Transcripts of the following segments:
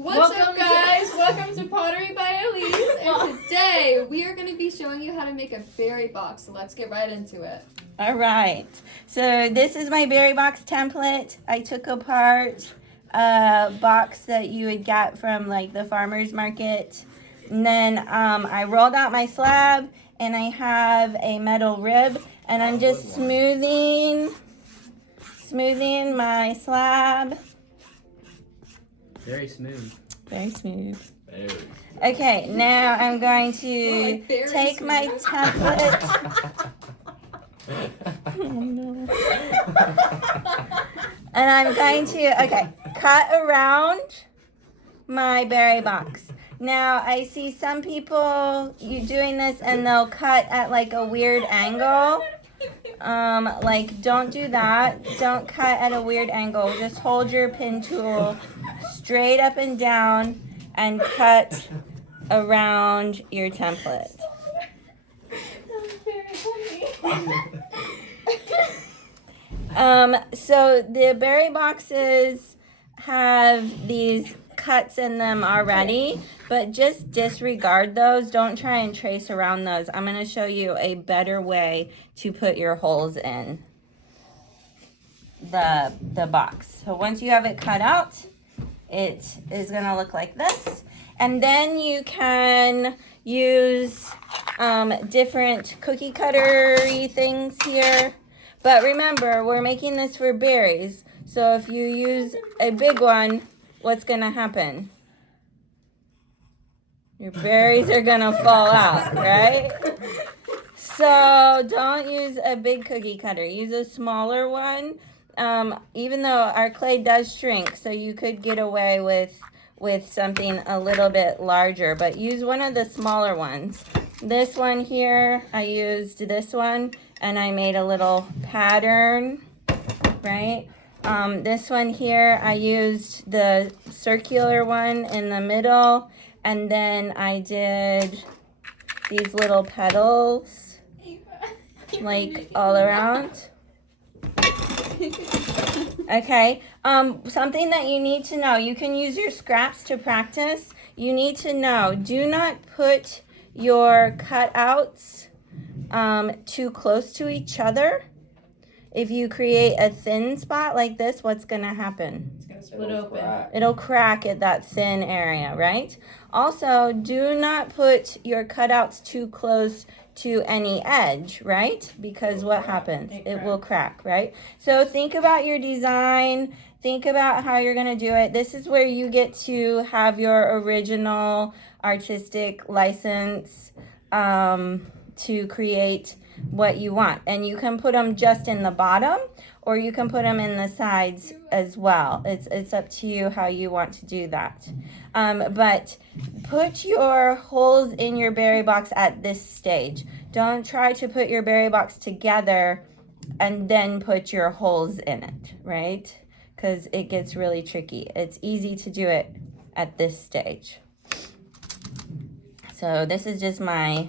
What's up, guys? Welcome to Pottery by Elise, and today we are going to be showing you how to make a berry box. So let's get right into it. All right. So this is my berry box template. I took apart a box that you would get from like the farmer's market. And then I rolled out my slab, and I have a metal rib, and I'm just smoothing my slab. Very smooth. Very smooth. Very. Okay, now I'm going to take my template. And I'm going to, cut around my berry box. Now, I see some people doing this and they'll cut at like a weird angle. Don't do that. Don't cut at a weird angle. Just hold your pin tool straight up and down and cut around your template. So the berry boxes have these cuts in them already, but just disregard those. Don't try and trace around those. I'm going to show you a better way to put your holes in the box. So once you have it cut out, it is going to look like this. And then you can use different cookie cutter-y things here. But remember, we're making this for berries. So if you use a big one, what's going to happen? Your berries are going to fall out, right? So don't use a big cookie cutter. Use a smaller one. Even though our clay does shrink, so you could get away with something a little bit larger, but use one of the smaller ones. This one here, I used this one, and I made a little pattern, right? This one here, I used the circular one in the middle, and then I did these little petals, like all around. Okay, something that you need to know, you can use your scraps to practice. You need to know, do not put your cutouts too close to each other. If you create a thin spot like this, what's going to happen? It's going to split open. It'll crack at that thin area, right? Also, do not put your cutouts too close to any edge, right? Because what happens? It will crack, right? So think about your design. Think about how you're going to do it. This is where you get to have your original artistic license to create what you want. And you can put them just in the bottom, or you can put them in the sides as well. It's up to you how you want to do that. But put your holes in your berry box at this stage. Don't try to put your berry box together and then put your holes in it, right? Because it gets really tricky. It's easy to do it at this stage. So this is just my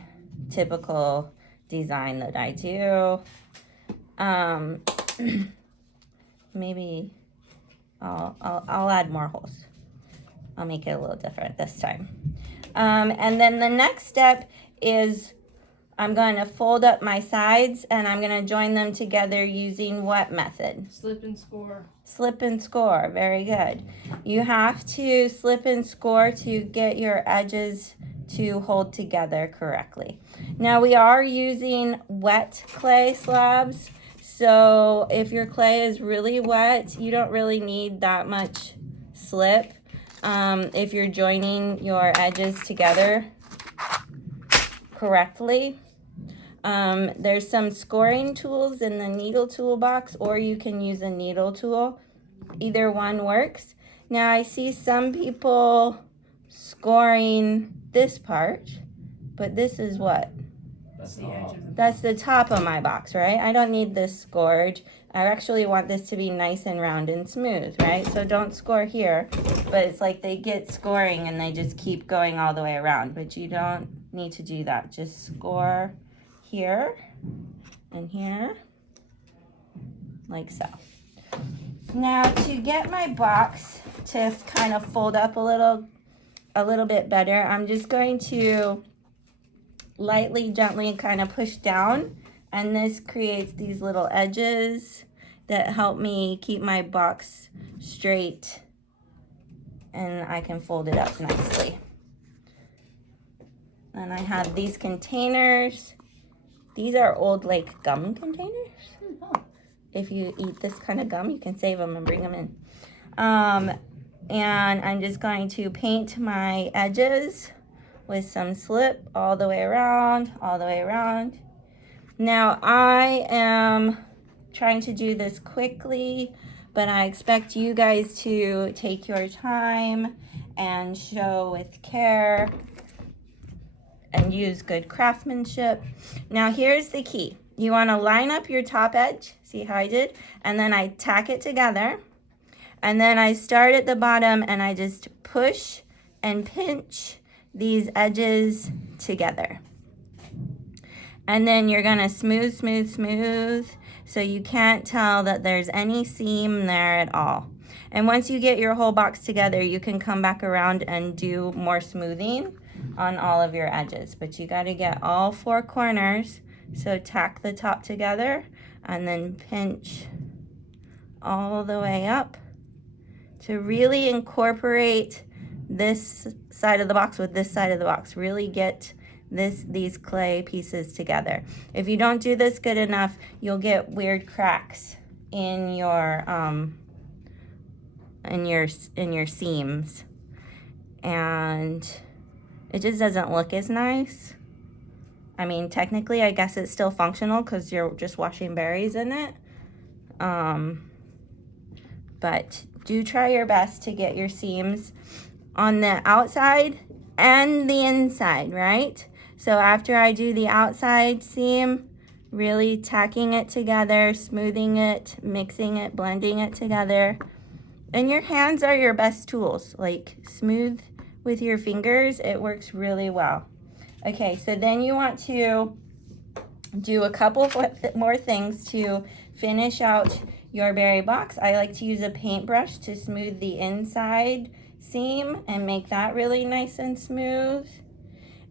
typical design that I do. Maybe I'll add more holes. I'll make it a little different this time. And then the next step is I'm going to fold up my sides, and I'm going to join them together using what method? Slip and score. Slip and score. Very good. You have to slip and score to get your edges to hold together correctly. Now we are using wet clay slabs, so if your clay is really wet, you don't really need that much slip if you're joining your edges together correctly. There's some scoring tools in the needle toolbox, or you can use a needle tool. Either one works. Now I see some people scoring this part, but this is what? That's the top of my box, right? I don't need this scored. I actually want this to be nice and round and smooth, right? So don't score here, but it's like they get scoring and they just keep going all the way around, but you don't need to do that. Just score here and here, like so. Now to get my box to kind of fold up a little bit better, I'm just going to lightly, gently kind of push down, and this creates these little edges that help me keep my box straight, and I can fold it up nicely. And I have these containers. These are old like gum containers. If you eat this kind of gum, you can save them and bring them in. And I'm just going to paint my edges with some slip all the way around, all the way around. Now I am trying to do this quickly, but I expect you guys to take your time and show with care and use good craftsmanship. Now here's the key. You want to line up your top edge, see how I did? And then I tack it together. And then I start at the bottom and I just push and pinch these edges together. And then you're gonna smooth, smooth, smooth, so you can't tell that there's any seam there at all. And once you get your whole box together, you can come back around and do more smoothing on all of your edges. But you gotta get all four corners, so tack the top together and then pinch all the way up to really incorporate this side of the box with this side of the box. Really get these clay pieces together. If you don't do this good enough, you'll get weird cracks in your seams, and it just doesn't look as nice. I mean, technically, I guess it's still functional because you're just washing berries in it. But do try your best to get your seams on the outside and the inside, right? So after I do the outside seam, really tacking it together, smoothing it, mixing it, blending it together. And your hands are your best tools. Like, smooth with your fingers, it works really well. Okay, so then you want to do a couple more things to finish out your berry box. I like to use a paintbrush to smooth the inside seam and make that really nice and smooth.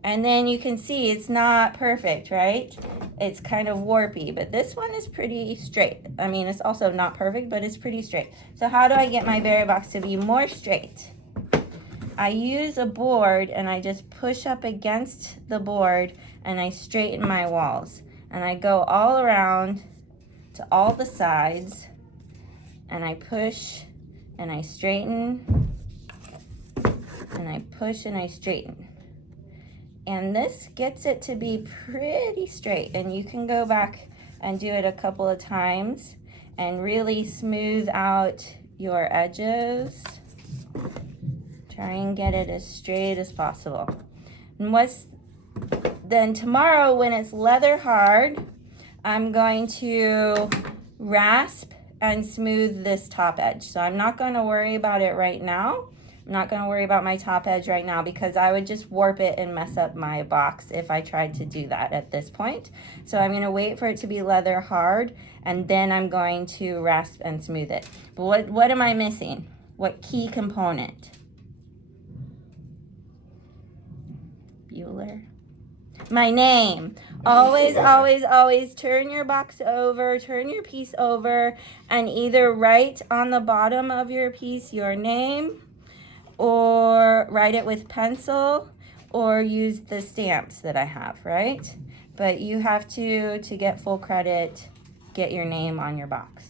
And then you can see it's not perfect, right? It's kind of warpy, but this one is pretty straight. I mean, it's also not perfect, but it's pretty straight. So how do I get my berry box to be more straight? I use a board and I just push up against the board and I straighten my walls. And I go all around to all the sides and I push and I straighten and I push and I straighten. And this gets it to be pretty straight, and you can go back and do it a couple of times and really smooth out your edges. Try and get it as straight as possible. And then tomorrow, when it's leather hard, I'm going to rasp and smooth this top edge. So I'm not going to worry about it right now. I'm not going to worry about my top edge right now because I would just warp it and mess up my box if I tried to do that at this point. So I'm going to wait for it to be leather hard, and then I'm going to rasp and smooth it. But what am I missing? What key component? Bueller. My name. Always, always, always turn your box over, turn your piece over, and either write on the bottom of your piece your name, or write it with pencil, or use the stamps that I have, right? But you have to get full credit, get your name on your box.